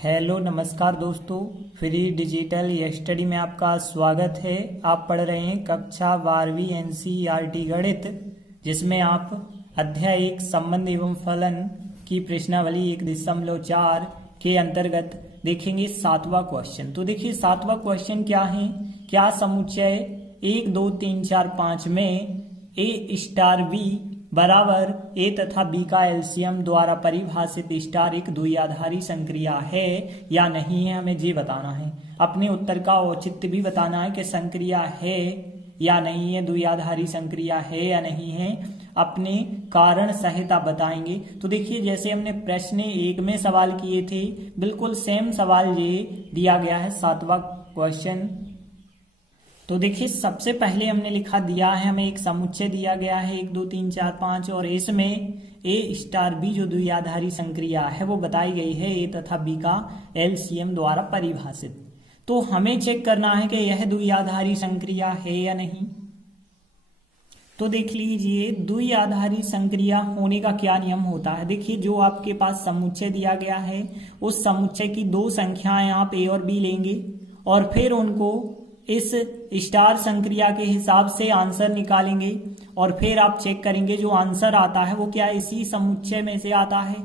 Hello नमस्कार दोस्तों, free digital study में आपका स्वागत है। आप पढ़ रहे हैं कक्षा 12वीं एनसीईआरटी गणित, जिसमें आप अध्याय 1 संबंध एवं फलन की प्रश्नावली 1.4 के अंतर्गत देखेंगे 7वां क्वेश्चन। तो देखिए 7वां क्वेश्चन क्या है। क्या समुच्चय 1 2 3 4 5 में ए स्टार बी बराबर ए तथा बी का एलसीएम द्वारा परिभाषित स्टार एक द्विआधारी संक्रिया है या नहीं है, हमें ये बताना है। अपने उत्तर का औचित्य भी बताना है कि संक्रिया है या नहीं है, द्विआधारी संक्रिया है या नहीं है। अपने कारण सहित आप बताएंगे। तो देखिए जैसे हमने प्रश्न 1 में सवाल किए थे, बिल्कुल सेम सवाल ये दिया गया है 7वां क्वेश्चन। तो देखिए सबसे पहले हमने लिखा दिया है, हमें एक समुच्चय दिया गया है 1 2 3 4 5 और इसमें ए स्टार बी जो द्विआधारी संक्रिया है वो बताई गई है ए तथा बी का एलसीएम द्वारा परिभाषित। तो हमें चेक करना है कि यह द्विआधारी संक्रिया है या नहीं। तो देख लीजिए द्विआधारी संक्रिया होने का क्या नियम होता है। देखिए जो आपके पास समुच्चय दिया गया है उस समुच्चय की दो संख्याएं आप ए और बी लेंगे और फिर उनको इस स्टार संक्रिया के हिसाब से आंसर निकालेंगे और फिर आप चेक करेंगे जो आंसर आता है वो क्या इसी समुच्चय में से आता है।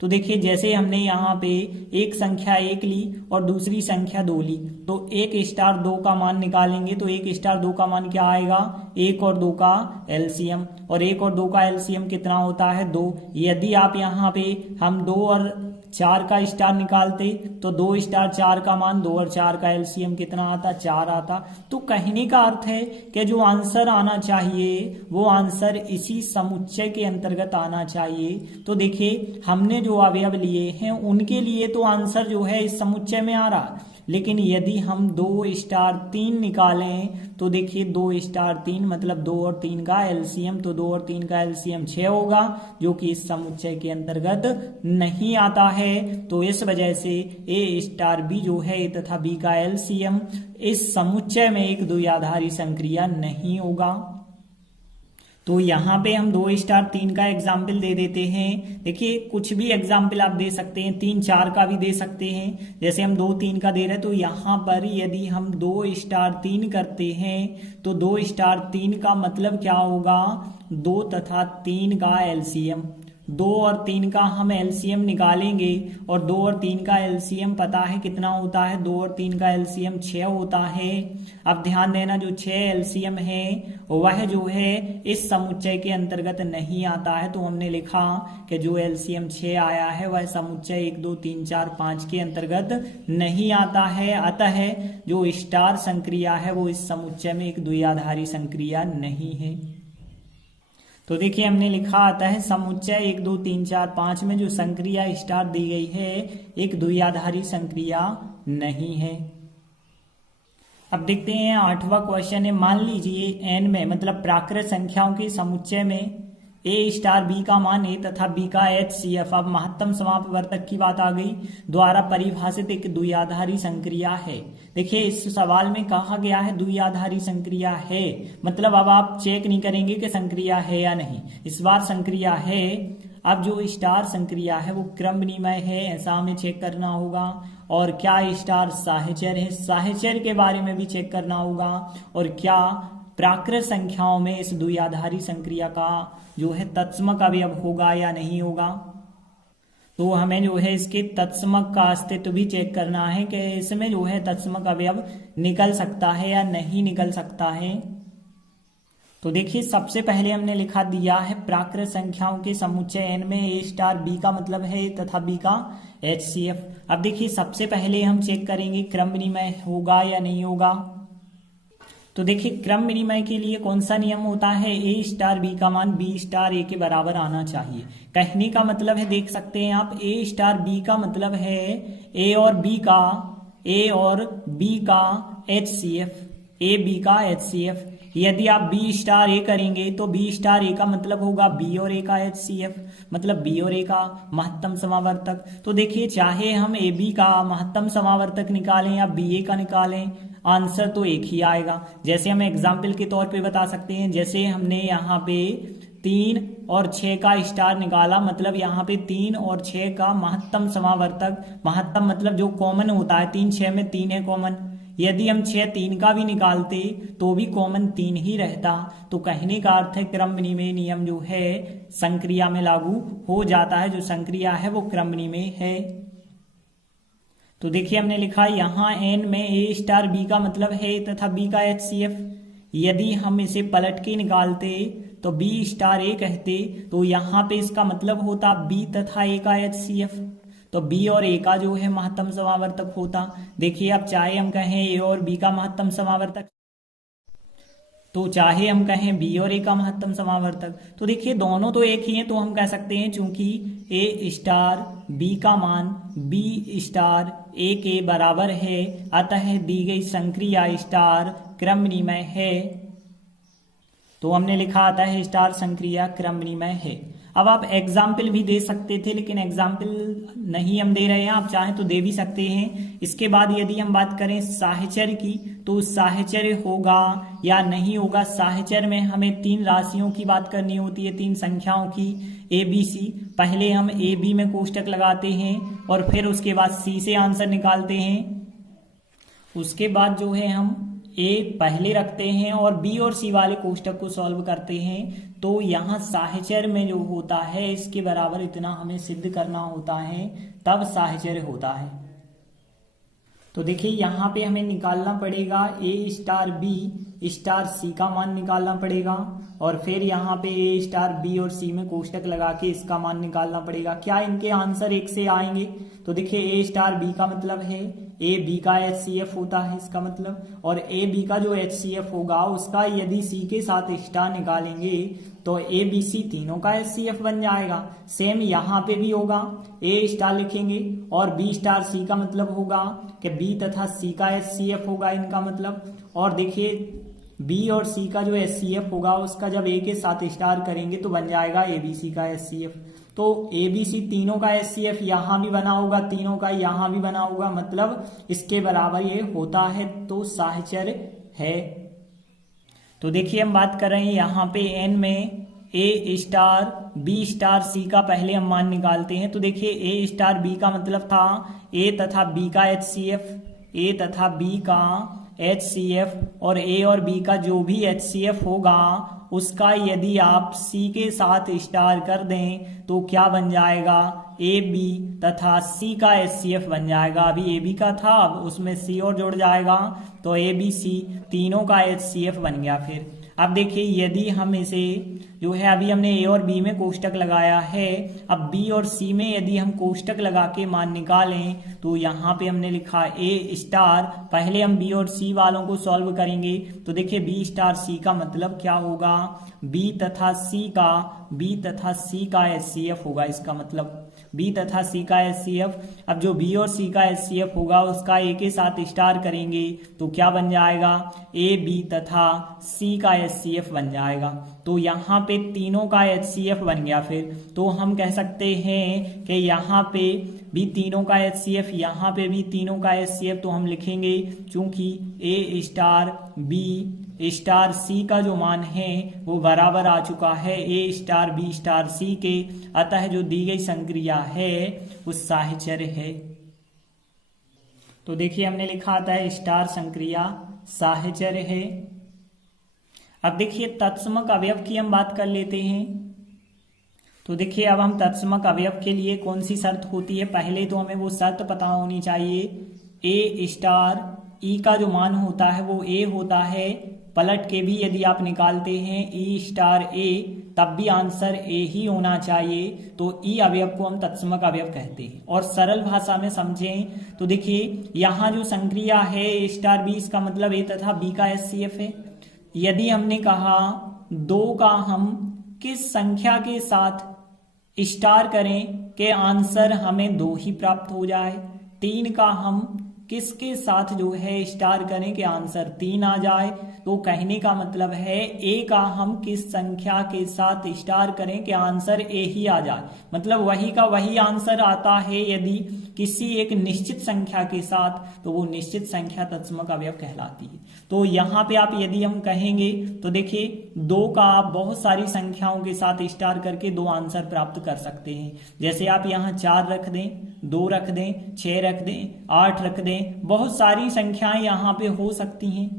तो देखिए जैसे हमने यहाँ पे एक संख्या 1 ली और दूसरी संख्या 2 ली, तो 1 स्टार 2 का मान निकालेंगे तो 1 स्टार 2 का मान क्या आएगा, 1 और 2 का एलसीएम। और 1 और 2 का एलसीएम कितना होता है, 2। यदि आप यहाँ पे हम 2 और 4 का स्टार निकालते तो 2 स्टार 4 का मान 2 और 4 का एलसीएम कितना आता, 4 आता। तो कहने का अर्थ है कि जो आंसर आना चाहिए वो आंसर इसी समुच्चय के अंतर्गत आना चाहिए। तो देखिए हमने जो अवयव लिए हैं उनके लिए तो आंसर जो है इस समुच्चय में आ रहा, लेकिन यदि हम 2 स्टार 3 निकालें तो देखिए 2 स्टार 3 मतलब 2 और 3 का एलसीएम, तो 2 और 3 का एलसीएम 6 होगा जो कि इस समुच्चय के अंतर्गत नहीं आता है। तो इस वजह से ए स्टार बी जो है ए तथा बी का एलसीएम इस समुच्चय में एक द्विआधारी संक्रिया नहीं होगा। तो यहाँ पे हम 2 स्टार 3 का एग्जाम्पल दे देते हैं। देखिए कुछ भी एग्जाम्पल आप दे सकते हैं, 3 4 का भी दे सकते हैं। जैसे हम 2 3 का दे रहे हैं तो यहाँ पर यदि हम 2 स्टार 3 करते हैं तो 2 स्टार 3 का मतलब क्या होगा, 2 तथा 3 का एलसीएम। 2 और 3 का हम एलसीएम निकालेंगे और 2 और 3 का एलसीएम पता है कितना होता है, 2 और 3 का एलसीएम 6 होता है। अब ध्यान देना जो 6 एलसीएम है वह जो है इस समुच्चय के अंतर्गत नहीं आता है। तो हमने लिखा कि जो एलसीएम 6 आया है वह समुच्चय 1 2 3 4 5 के अंतर्गत नहीं आता है। अतः जो स्टार संक्रिया है वो इस समुच्चय में एक द्विआधारी संक्रिया नहीं है। तो देखिए हमने लिखा आता है समुच्चय 1 2 3 4 5 में जो संक्रिया स्टार दी गई है एक द्विआधारी संक्रिया नहीं है। अब देखते हैं 8वां क्वेश्चन है। मान लीजिए एन में मतलब प्राकृत संख्याओं के समुच्चय में ए स्टार बी का मान ए तथा बी का एचसीएफ, अब महत्तम समापवर्तक की बात आ गई, द्वारा परिभाषित एक द्विआधारी संक्रिया है। देखिए इस सवाल में कहा गया है द्विआधारी संक्रिया है, मतलब अब आप चेक नहीं करेंगे कि संक्रिया है या नहीं, इस बार संक्रिया है। अब जो स्टार संक्रिया है वो क्रम विनिमय है, ऐसा हमें चेक करना होगा। और क्या स्टार साहचर्य है, साहचर्य के बारे में भी चेक करना होगा। और क्या प्राकृत संख्याओं में इस द्विआधारी संक्रिया का जो है तत्समक अवयव होगा या नहीं होगा। तो हमें जो है इसके तत्समक का अस्तित्व भी चेक करना है कि इसमें जो है तत्समक अवयव निकल सकता है या नहीं निकल सकता है। तो देखिए सबसे पहले हमने लिखा दिया है प्राकृत संख्याओं के समुच्चय एन में ए स्टार बी का मतलब है तथा बी का एचसीएफ। अब देखिए सबसे पहले हम चेक करेंगे क्रम विनिमय होगा या नहीं होगा। तो देखिए क्रम विनिमय के लिए कौन सा नियम होता है, ए स्टार बी का मान बी स्टार ए के बराबर आना चाहिए। कहने का मतलब है, देख सकते हैं आप, ए स्टार बी का मतलब है ए और बी का एचसीएफ, ए बी का एचसीएफ। यदि आप बी स्टार ए करेंगे तो बी स्टार ए का मतलब होगा बी और ए का एचसीएफ, मतलब बी और ए का महत्तम समावर्तक। तो देखिए चाहे हम ए बी का महत्तम समावर्तक निकालें या बी ए का निकालें, आंसर तो एक ही आएगा। जैसे हम एग्जाम्पल के तौर पे बता सकते हैं, जैसे हमने यहाँ पे 3 और 6 का स्टार निकाला, मतलब यहाँ पे 3 और 6 का महत्तम समावर्तक, महत्तम मतलब जो कॉमन होता है, 3 6 में 3 है कॉमन। यदि हम 6 3 का भी निकालते तो भी कॉमन 3 ही रहता। तो कहने का अर्थ है क्रम विनिमय नियम जो है संक्रिया में लागू हो जाता है, जो संक्रिया है वो क्रम विनिमय है। तो देखिए हमने लिखा यहाँ n में a स्टार b का मतलब है तथा b का HCF। यदि हम इसे पलट के निकालते तो b स्टार a कहते तो यहाँ पे इसका मतलब होता b तथा a का HCF, तो b और a का जो है महत्तम समावर्तक होता। देखिए अब चाहे हम कहें a और b का महत्तम समावर्तक, तो चाहे हम कहें b और a का महत्तम समावर्तक, तो देखिए दोनों तो एक ही हैं, तो हम कह सकते हैं चूंकि a स्टार b का मान b स्टार a के बराबर है, अतः दी गई संक्रिया स्टार क्रम विनिमय है। तो हमने लिखा आता है स्टार संक्रिया क्रम विनिमय है। अब आप एग्जाम्पल भी दे सकते थे, लेकिन एग्जाम्पल नहीं हम दे रहे हैं, आप चाहें तो दे भी सकते हैं। इसके बाद यदि हम बात करें साहचर्य की, तो साहचर्य होगा या नहीं होगा। साहचर्य में हमें 3 राशियों की बात करनी होती है, 3 संख्याओं की, ए बी सी। पहले हम ए बी में कोष्टक लगाते हैं और फिर उसके बाद सी से आंसर निकालते हैं। उसके बाद जो है हम ए पहले रखते हैं और बी और सी वाले कोष्टक को सॉल्व करते हैं। तो यहाँ साहचर्य में जो होता है इसके बराबर इतना हमें सिद्ध करना होता है, तब साहचर्य होता है। तो देखिए यहाँ पे हमें निकालना पड़ेगा ए स्टार बी स्टार सी का मान निकालना पड़ेगा, और फिर यहाँ पे ए स्टार बी और सी में कोष्टक लगा के इसका मान निकालना पड़ेगा। क्या इनके आंसर एक से आएंगे? तो देखिए ए स्टार बी का मतलब है ए बी का HCF होता है इसका मतलब, और ए बी का जो HCF होगा उसका यदि सी के साथ स्टार निकालेंगे तो ए बी सी तीनों का HCF बन जाएगा। सेम यहाँ पे भी होगा, ए स्टार लिखेंगे और बी स्टार सी का मतलब होगा कि बी तथा सी का HCF होगा इनका मतलब। और देखिए बी और सी का जो HCF होगा उसका जब ए के साथ स्टार करेंगे तो बन जाएगा ए बी सी का HCF। तो ए बी सी तीनों का HCF यहाँ भी बना होगा, तीनों का यहाँ भी बना होगा, मतलब इसके बराबर ये होता है, तो साहचर्य है। तो देखिए हम बात कर रहे हैं यहाँ पे n में ए स्टार बी स्टार सी का पहले हम मान निकालते हैं। तो देखिए ए स्टार बी का मतलब था ए तथा बी का HCF, ए तथा बी का HCF, और ए और बी का जो भी HCF होगा उसका यदि आप सी के साथ स्टार कर दें तो क्या बन जाएगा, ए बी तथा सी का HCF बन जाएगा। अभी ए बी का था, अब उसमें सी और जुड़ जाएगा तो ए बी सी तीनों का HCF बन गया। फिर अब देखिए यदि हम इसे जो है अभी हमने ए और बी में कोष्टक लगाया है, अब बी और सी में यदि हम कोष्टक लगा के मान निकालें तो यहाँ पे हमने लिखा ए स्टार, पहले हम बी और सी वालों को सॉल्व करेंगे। तो देखिए बी स्टार सी का मतलब क्या होगा, बी तथा सी का HCF होगा इसका मतलब, बी तथा सी का HCF। अब जो बी और सी का HCF होगा उसका ए के साथ स्टार करेंगे तो क्या बन जाएगा, ए बी तथा सी का HCF बन जाएगा। तो यहाँ पे तीनों का HCF बन गया। फिर तो हम कह सकते हैं कि यहाँ पे भी तीनों का HCF, यहाँ पे भी तीनों का HCF, तो हम लिखेंगे चूंकि ए स्टार बी स्टार सी का जो मान है वो बराबर आ चुका है ए स्टार बी स्टार सी के, अतः जो दी गई संक्रिया है वो साहचर्य है। तो देखिए हमने लिखा था स्टार संक्रिया साहचर्य है। अब देखिए तत्समक अवयव की हम बात कर लेते हैं। तो देखिए अब हम तत्समक अवयव के लिए कौन सी शर्त होती है, पहले तो हमें वो शर्त पता होनी चाहिए। ए स्टार ई का जो मान होता है वो ए होता है, पलट के भी यदि आप निकालते हैं ई स्टार ए तब भी आंसर ए ही होना चाहिए, तो ई अवयव को हम तत्समक अवयव कहते हैं। और सरल भाषा में समझें तो देखिए यहाँ जो संक्रिया है ए स्टार बी, इसका मतलब ए तथा बी का HCF है। यदि हमने कहा 2 का हम किस संख्या के साथ स्टार करें कि आंसर हमें 2 ही प्राप्त हो जाए, 3 का हम किसके साथ जो है स्टार करें कि आंसर 3 आ जाए, तो कहने का मतलब है ए का हम किस संख्या के साथ स्टार करें कि आंसर ए ही आ जाए, मतलब वही का वही आंसर आता है यदि किसी एक निश्चित संख्या के साथ, तो वो निश्चित संख्या तत्समक अवयव कहलाती है। तो यहाँ पे आप यदि हम कहेंगे तो देखिए 2 का आप बहुत सारी संख्याओं के साथ स्टार करके 2 आंसर प्राप्त कर सकते हैं। जैसे आप यहाँ 4 रख दें, 2 रख दें, 6 रख दें, 8 रख दें, बहुत सारी संख्याएं यहाँ पे हो सकती हैं।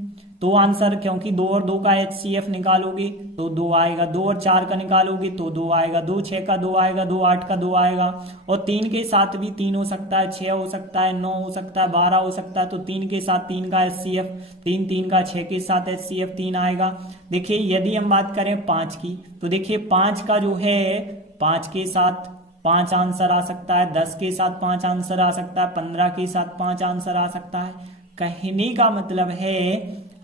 तो आंसर, क्योंकि 2 और 2 का HCF निकालोगे तो 2 आएगा, 2 और 4 का निकालोगे तो 2 आएगा, 2 6 का 2 आएगा, 2 8 का 2 आएगा, और 3 के साथ भी 3 हो सकता है, 6 हो सकता है, 9 हो सकता है, 12 हो सकता है। तो 3 के साथ 3 का HCF 3, 3 का 6 के साथ HCF 3 आएगा। देखिए यदि हम बात करें 5 की, तो देखिए 5 का जो है 5 के साथ 5 आंसर आ सकता है, 10 के साथ 5 आंसर आ सकता है, 15 के साथ 5 आंसर आ सकता है। कहने का मतलब है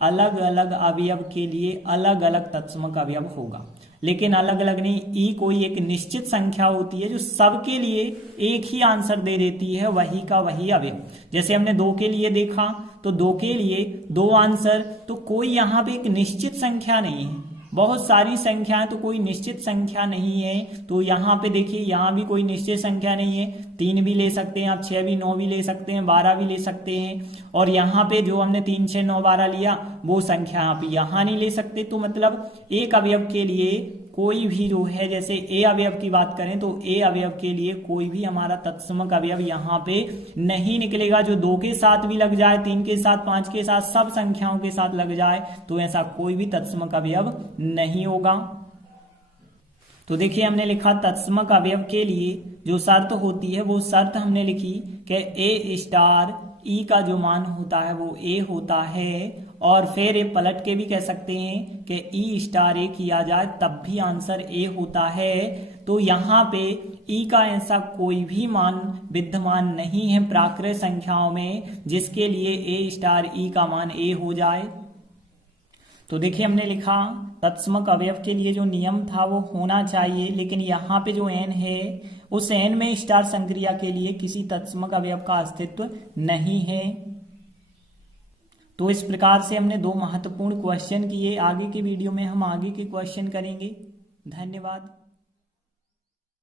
अलग अलग अवयव के लिए अलग अलग तत्समक अवयव होगा, लेकिन अलग अलग नहीं। ई कोई एक निश्चित संख्या होती है जो सबके लिए एक ही आंसर दे देती है, वही का वही अवयव। जैसे हमने 2 के लिए देखा तो 2 के लिए 2 आंसर, तो कोई यहाँ पे एक निश्चित संख्या नहीं है, बहुत सारी संख्याएं तो कोई निश्चित संख्या नहीं है। तो यहाँ पे देखिए यहाँ भी कोई निश्चित संख्या नहीं है, 3 भी ले सकते हैं आप, 6 भी, 9 भी ले सकते हैं, 12 भी ले सकते हैं। और यहाँ पे जो हमने 3 6 9 12 लिया वो संख्या आप यहाँ नहीं ले सकते। तो मतलब एक अवयव के लिए कोई भी जो है, जैसे ए अवयव की बात करें तो ए अवयव के लिए कोई भी हमारा तत्समक अवयव यहाँ पे नहीं निकलेगा जो 2 के साथ भी लग जाए, 3 के साथ, 5 के साथ, सब संख्याओं के साथ लग जाए, तो ऐसा कोई भी तत्समक अवयव नहीं होगा। तो देखिए हमने लिखा तत्समक अवयव के लिए जो शर्त होती है वो शर्त हमने लिखी कि ए स्टार ई का जो मान होता है वो ए होता है, और फिर ये पलट के भी कह सकते हैं कि ई स्टार ए किया जाए तब भी आंसर ए होता है। तो यहाँ पे ई का ऐसा कोई भी मान विद्यमान नहीं है प्राकृत संख्याओं में जिसके लिए ए स्टार ई का मान ए हो जाए। तो देखिए हमने लिखा तत्समक अवयव के लिए जो नियम था वो होना चाहिए, लेकिन यहाँ पे जो एन है उस एन में स्टार संक्रिया के लिए किसी तत्समक अवयव का अस्तित्व नहीं है। तो इस प्रकार से हमने 2 महत्वपूर्ण क्वेश्चन किए। आगे की वीडियो में हम आगे के क्वेश्चन करेंगे। धन्यवाद।